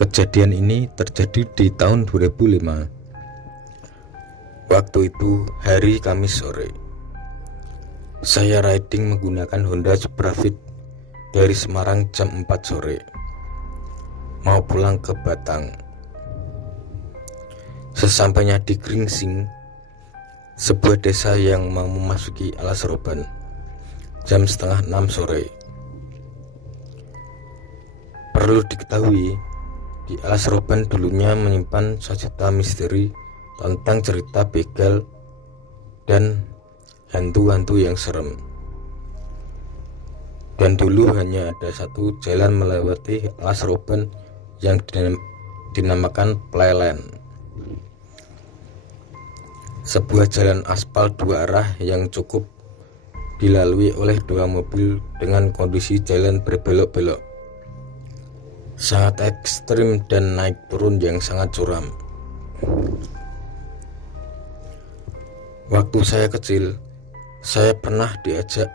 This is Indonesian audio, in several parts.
Kejadian ini terjadi di tahun 2005. Waktu itu hari Kamis sore. Saya riding menggunakan Honda Suprafit dari Semarang jam 4 sore. Mau pulang ke Batang. Sesampainya di Gringsing, sebuah desa yang mau memasuki Alas Roban, jam setengah 6 sore. Perlu diketahui, di Alas Roban dulunya menyimpan sejuta misteri tentang cerita begal dan hantu-hantu yang serem. Dan dulu hanya ada satu jalan melewati Alas Roban yang dinamakan Playland. Sebuah jalan aspal dua arah yang cukup dilalui oleh dua mobil dengan kondisi jalan berbelok-belok, sangat ekstrim dan naik turun yang sangat curam. Waktu saya kecil, saya pernah diajak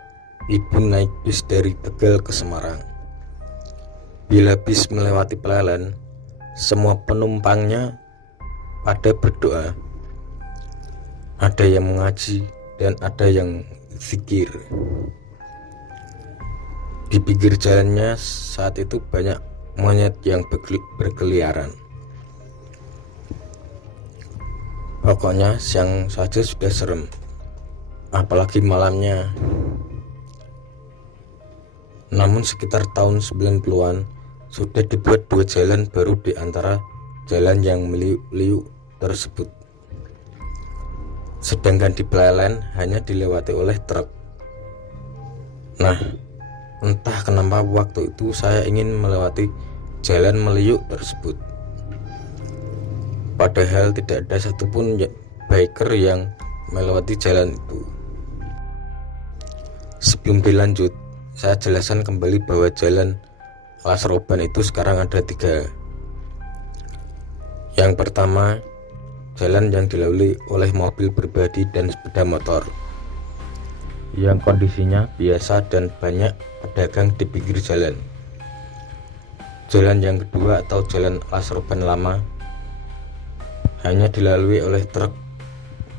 ibu naik bis dari Tegal ke Semarang. Bila bis melewati Playland, semua penumpangnya pada berdoa. Ada yang mengaji dan ada yang zikir. Di pinggir jalannya saat itu banyak monyet yang berkeliaran. Pokoknya siang saja sudah serem, apalagi malamnya. Namun sekitar tahun 90-an sudah dibuat dua jalan baru di antara jalan yang meliuk-liuk tersebut. Sedangkan di Playland hanya dilewati oleh truk. Nah, entah kenapa waktu itu saya ingin melewati jalan meliuk tersebut. Padahal tidak ada satupun biker yang melewati jalan itu. Sebelum dilanjut, saya jelaskan kembali bahwa jalan Alas Roban itu sekarang ada 3. Yang pertama, jalan yang dilalui oleh mobil pribadi dan sepeda motor, yang kondisinya biasa dan banyak pedagang di pinggir jalan. Jalan yang kedua atau jalan Alas Roban lama hanya dilalui oleh truk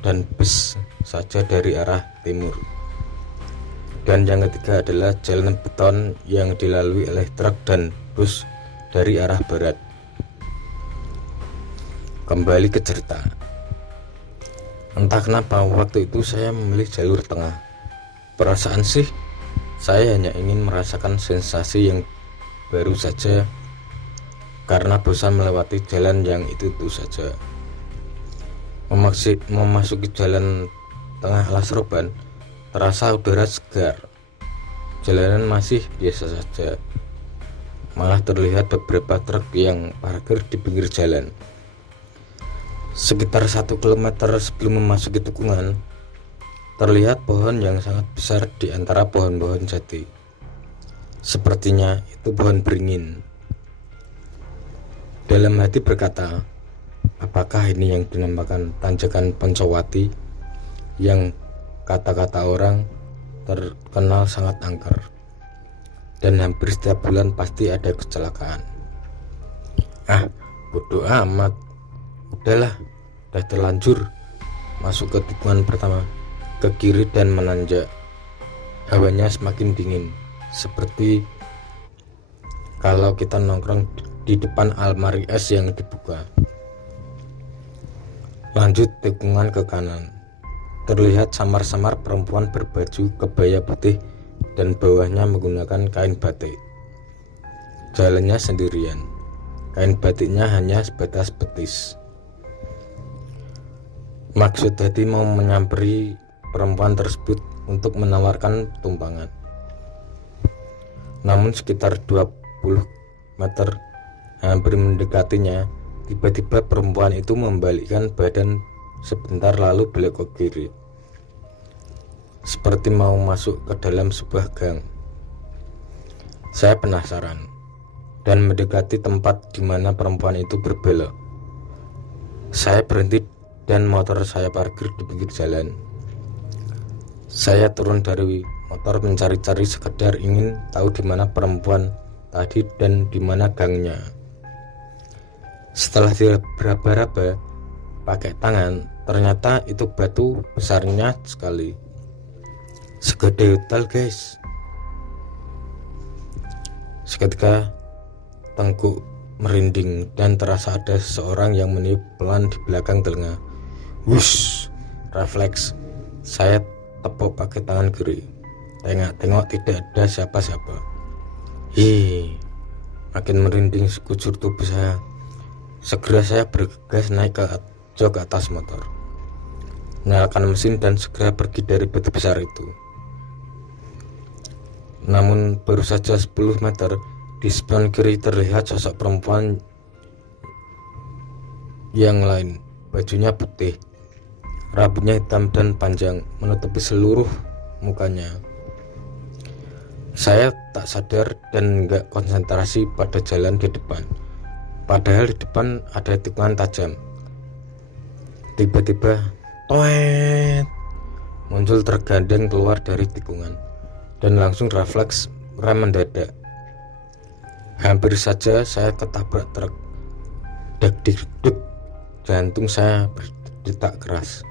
dan bus saja dari arah timur. Dan yang ketiga adalah jalan beton yang dilalui oleh truk dan bus dari arah barat. Kembali ke cerita. Entah kenapa waktu itu saya memilih jalur tengah. Perasaan sih saya hanya ingin merasakan sensasi yang baru saja, karena bosan melewati jalan yang itu saja. Memasuki jalan tengah Alas Roban, terasa udara segar. Jalanan masih biasa saja, malah terlihat beberapa truk yang parkir di pinggir jalan. Sekitar 1 kilometer sebelum memasuki tikungan, terlihat pohon yang sangat besar di antara pohon-pohon jati. Sepertinya itu pohon beringin. Dalam hati berkata, apakah ini yang dinamakan tanjakan Poncowati, yang kata-kata orang terkenal sangat angker, dan hampir setiap bulan pasti ada kecelakaan. Bodoh amat, udahlah, udah terlanjur. Masuk ke tikungan pertama, ke kiri dan menanjak. Hawanya semakin dingin, seperti kalau kita nongkrong di depan almari es yang dibuka. Lanjut tikungan ke kanan, terlihat samar-samar perempuan berbaju kebaya putih dan bawahnya menggunakan kain batik. Jalannya sendirian, kain batiknya hanya sebatas betis. Maksud hati mau menyamperi perempuan tersebut untuk menawarkan tumpangan. Namun sekitar 20 meter hampir mendekatinya, tiba-tiba perempuan itu membalikkan badan sebentar lalu belok ke kiri, seperti mau masuk ke dalam sebuah gang. Saya penasaran dan mendekati tempat di mana perempuan itu berbelok. Saya berhenti dan motor saya parkir di pinggir jalan. Saya turun dari motor mencari-cari, sekedar ingin tahu di mana perempuan tadi dan di mana gangnya. Setelah diraba-raba pakai tangan, ternyata itu batu besarnya sekali, segede hotel guys. Seketika tengkuk merinding dan terasa ada seseorang yang meniup pelan di belakang telinga. Wush, refleks saya tepuk pakai tangan kiri. Tengok tidak ada siapa-siapa. Makin merinding sekujur tubuh saya. Segera saya bergegas naik ke jok atas motor, menyalakan mesin dan segera pergi dari batu besar itu. Namun baru saja 10 meter, di sebelah kiri terlihat sosok perempuan yang lain. Bajunya putih, rambutnya hitam dan panjang, menutupi seluruh mukanya. Saya tak sadar dan gak konsentrasi pada jalan di depan. Padahal di depan ada tikungan tajam. Tiba-tiba, toet, muncul tergandeng keluar dari tikungan dan langsung refleks rem mendadak. Hampir saja saya ketabrak truk. Deg-deg, jantung saya berdetak keras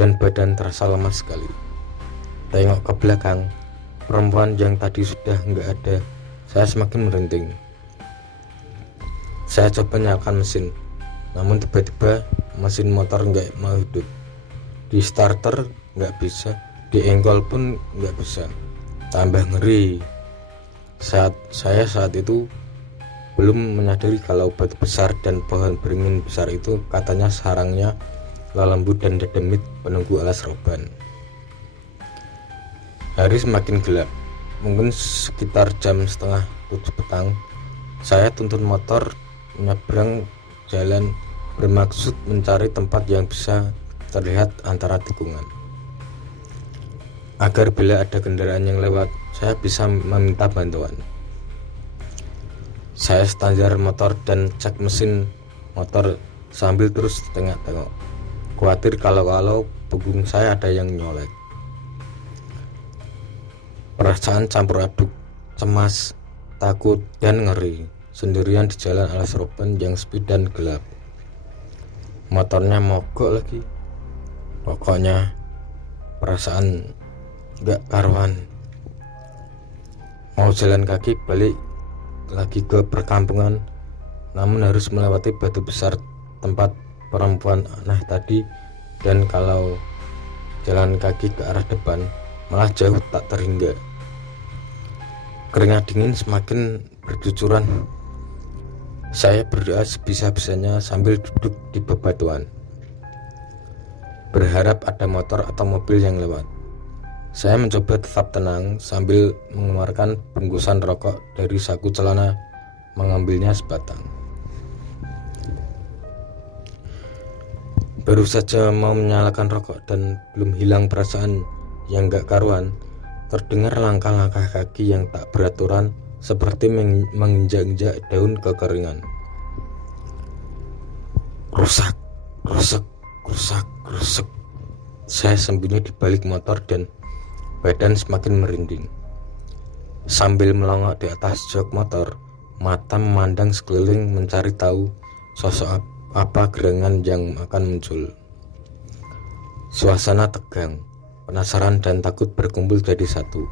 dan badan terasa lemas sekali. Tengok ke belakang, perempuan yang tadi sudah nggak ada. Saya semakin merinding. Saya coba nyalakan mesin, namun tiba-tiba mesin motor nggak mau hidup. Di starter nggak bisa, di engkol pun nggak bisa. Tambah ngeri. Saya saat itu belum menyadari kalau batu besar dan pohon beringin besar itu katanya sarangnya lalembu dan dedemit penunggu alas roban. Hari semakin gelap, mungkin sekitar jam setengah 7 petang. Saya tuntun motor menyeberang jalan bermaksud mencari tempat yang bisa terlihat antara tikungan, agar bila ada kendaraan yang lewat, saya bisa meminta bantuan. Saya standar motor dan cek mesin motor sambil terus tengok-tengok, khawatir kalau punggung saya ada yang nyolek. Perasaan campur aduk, cemas, takut, dan ngeri sendirian di jalan alas roban yang sepi dan gelap. Motornya mogok lagi. Pokoknya perasaan gak karuan. Mau jalan kaki balik lagi ke perkampungan, namun harus melewati batu besar tempat perempuan aneh tadi, dan kalau jalan kaki ke arah depan malah jauh tak terhingga. Keringat dingin semakin bercucuran. Saya berdoa sebisa-bisanya sambil duduk di bebatuan, berharap ada motor atau mobil yang lewat. Saya mencoba tetap tenang sambil mengeluarkan bungkusan rokok dari saku celana, mengambilnya sebatang. Baru saja mau menyalakan rokok dan belum hilang perasaan yang gak karuan, terdengar langkah-langkah kaki yang tak beraturan seperti menginjak-injak daun kekeringan. Rusak. Saya sembunyi di balik motor dan badan semakin merinding. Sambil melongok di atas jok motor, mata memandang sekeliling mencari tahu sosok apa gerangan yang akan muncul. Suasana tegang, penasaran dan takut berkumpul jadi satu.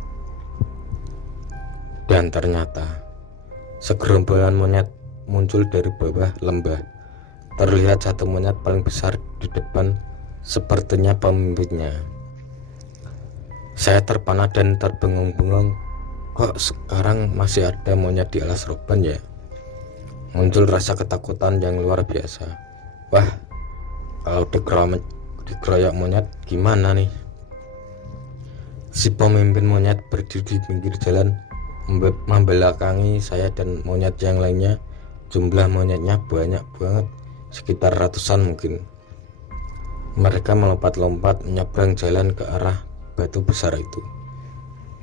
Dan ternyata segerombolan monyet muncul dari bawah lembah. Terlihat satu monyet paling besar di depan, sepertinya pemimpinnya. Saya terpana dan terbengung-bengung. Kok sekarang masih ada monyet di alas roban ya? Muncul rasa ketakutan yang luar biasa. Wah, kalau dikeroyok monyet gimana nih? Si pemimpin monyet berdiri di pinggir jalan, membelakangi saya dan monyet yang lainnya. Jumlah monyetnya banyak banget, sekitar ratusan mungkin. Mereka melompat-lompat menyeberang jalan ke arah batu besar itu.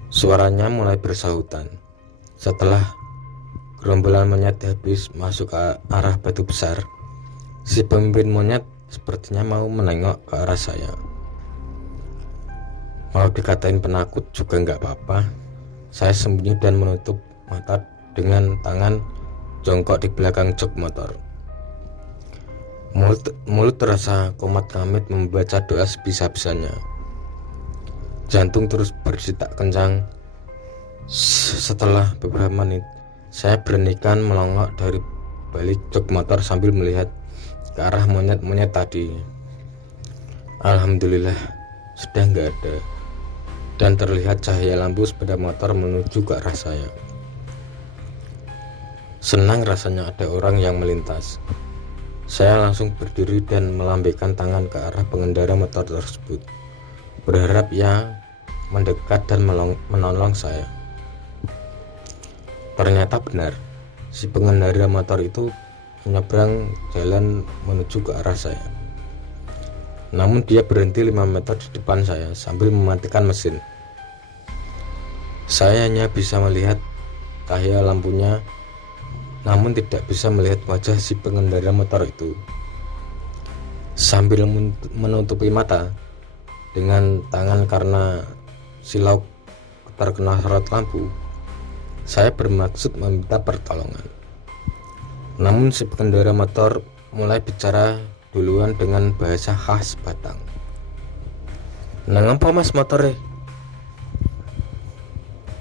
Suaranya mulai bersahutan. Setelah gerombolan monyet habis masuk ke arah batu besar, si pemimpin monyet sepertinya mau menengok ke arah saya. Mau dikatain penakut juga nggak apa-apa. Saya sembunyi dan menutup mata dengan tangan jongkok di belakang jok motor. Mulut terasa komat-kamit membaca doa sebisa-bisanya. Jantung terus berdetak kencang. Setelah beberapa menit, saya beranikan melongok dari balik jok motor sambil melihat ke arah monyet-monyet tadi. Alhamdulillah, sudah nggak ada. Dan terlihat cahaya lampu sepeda motor menuju ke arah saya. Senang rasanya ada orang yang melintas. Saya langsung berdiri dan melambaikan tangan ke arah pengendara motor tersebut, berharap ia mendekat dan menolong saya. Ternyata benar, si pengendara motor itu menyeberang jalan menuju ke arah saya. Namun dia berhenti 5 meter di depan saya sambil mematikan mesin. Saya hanya bisa melihat cahaya lampunya, namun tidak bisa melihat wajah si pengendara motor itu. Sambil menutupi mata dengan tangan karena silau terkena sorot lampu, saya bermaksud meminta pertolongan. Namun si pengendara motor mulai bicara duluan dengan bahasa khas Batang. "Nang apa mas motore?"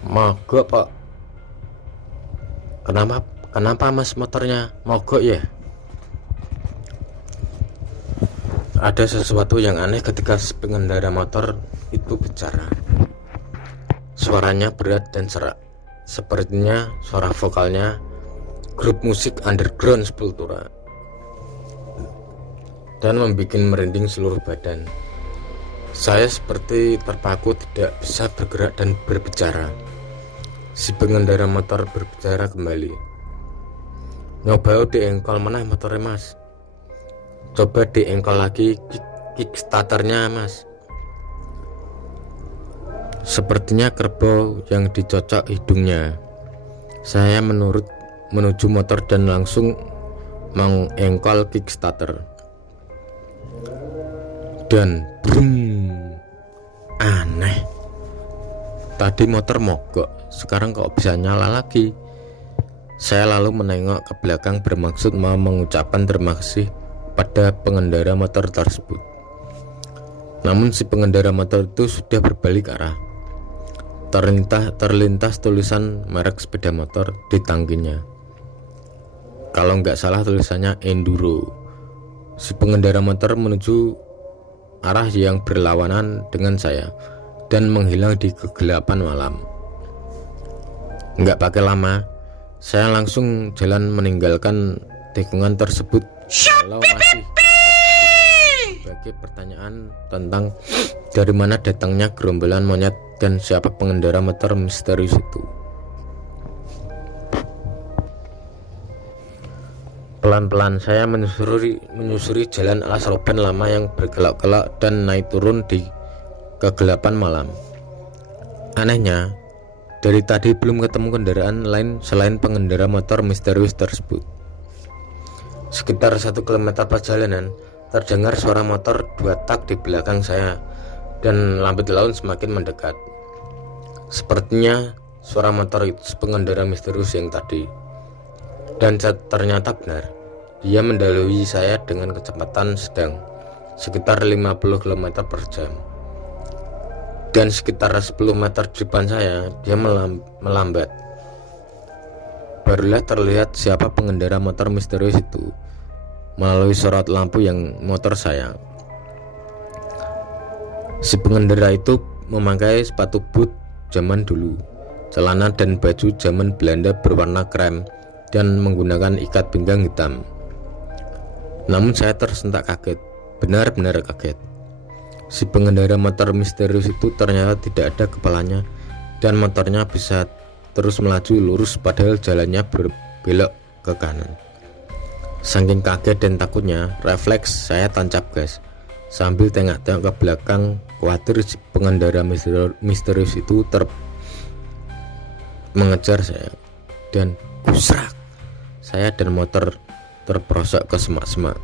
"Mogok pak." Kenapa mas motornya mogok ya?" Ada sesuatu yang aneh ketika pengendara motor itu bicara. Suaranya berat dan serak, sepertinya suara vokalnya grup musik underground Sepultura, dan membuat merinding seluruh badan. Saya seperti terpaku, tidak bisa bergerak dan berbicara. Si pengendara motor berbicara kembali. "Nyoba diengkol meneh motornya mas." "Coba diengkol lagi kickstarternya mas." Sepertinya kerbau yang dicocok hidungnya. Saya menuju motor dan langsung mengengkol kickstarter. Dan brum, aneh. Tadi motor mogok, sekarang kok bisa nyala lagi. Saya lalu menengok ke belakang bermaksud mau mengucapkan terima kasih pada pengendara motor tersebut. Namun si pengendara motor itu sudah berbalik arah. Terlintas tulisan merek sepeda motor di tangkinya. Kalau nggak salah tulisannya Enduro. Si pengendara motor menuju arah yang berlawanan dengan saya dan menghilang di kegelapan malam. Nggak pakai lama, saya langsung jalan meninggalkan tikungan tersebut. Kalau masih sebagai pertanyaan tentang dari mana datangnya gerombolan monyet dan siapa pengendara motor misterius itu. Pelan-pelan saya menyusuri jalan alas roban lama yang berkelok-kelok dan naik turun di kegelapan malam. Anehnya, dari tadi belum ketemu kendaraan lain selain pengendara motor misterius tersebut. Sekitar 1 km perjalanan, terdengar suara motor 2 tak di belakang saya dan lampu laun semakin mendekat. Sepertinya suara motor itu pengendara misterius yang tadi. Dan ternyata benar, dia mendahului saya dengan kecepatan sedang, sekitar 50 km per jam. Dan sekitar 10 meter di depan saya, dia melambat. Barulah terlihat siapa pengendara motor misterius itu melalui sorot lampu yang motor saya. Si pengendara itu memakai sepatu boot zaman dulu, celana dan baju zaman Belanda berwarna krem, dan menggunakan ikat pinggang hitam. Namun saya tersentak kaget, benar-benar kaget. Si pengendara motor misterius itu ternyata tidak ada kepalanya dan motornya bisa terus melaju lurus padahal jalannya berbelok ke kanan. Saking kaget dan takutnya, refleks saya tancap gas sambil tengok-tengok ke belakang, khawatir si pengendara misterius itu mengejar saya. Dan kusrak, saya dan motor terperosok ke semak-semak.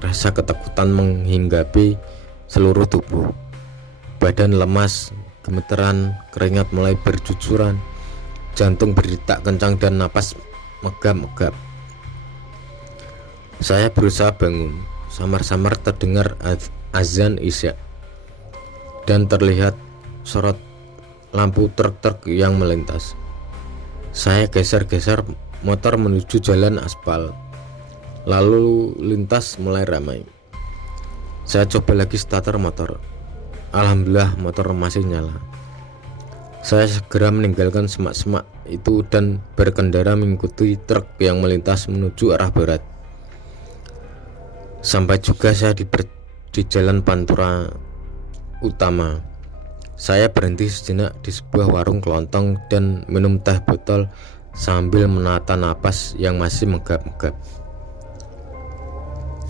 Rasa ketakutan menghinggapi seluruh tubuh. Badan lemas, gemeteran, keringat mulai bercucuran, jantung berdetak kencang dan napas megap-megap. Saya berusaha bangun. Samar-samar terdengar azan isya dan terlihat sorot lampu truk-truk yang melintas. Saya geser-geser motor menuju jalan aspal. Lalu lintas mulai ramai. Saya coba lagi starter motor. Alhamdulillah motor masih nyala. Saya segera meninggalkan semak-semak itu dan berkendara mengikuti truk yang melintas menuju arah barat. Sampai juga saya di jalan Pantura Utama. Saya berhenti sejenak di sebuah warung kelontong dan minum teh botol sambil menata napas yang masih menggap-menggap.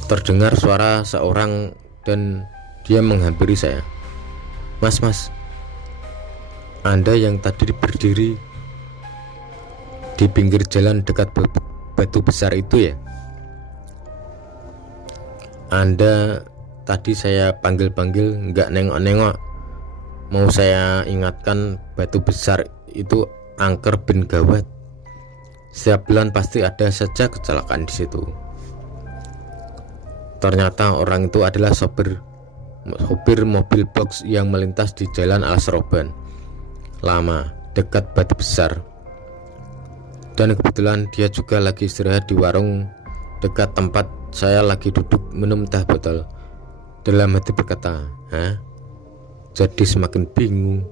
Terdengar suara seorang dan dia menghampiri saya. Mas, Anda yang tadi berdiri di pinggir jalan dekat batu besar itu ya? Anda tadi saya panggil-panggil nggak nengok-nengok. Mau saya ingatkan batu besar itu angker bin gawat. Setiap bulan pasti ada saja kecelakaan di situ. Ternyata orang itu adalah sopir mobil box yang melintas di jalan Al-Seroban lama dekat batu besar. Dan kebetulan dia juga lagi istirahat di warung dekat tempat saya lagi duduk minum teh botol. Dalam hati berkata, jadi semakin bingung.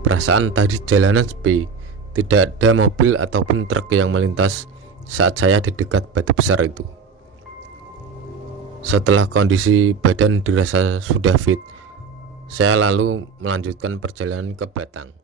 Perasaan tadi jalanan sepi, tidak ada mobil ataupun truk yang melintas saat saya di dekat batu besar itu. Setelah kondisi badan dirasa sudah fit, saya lalu melanjutkan perjalanan ke Batang.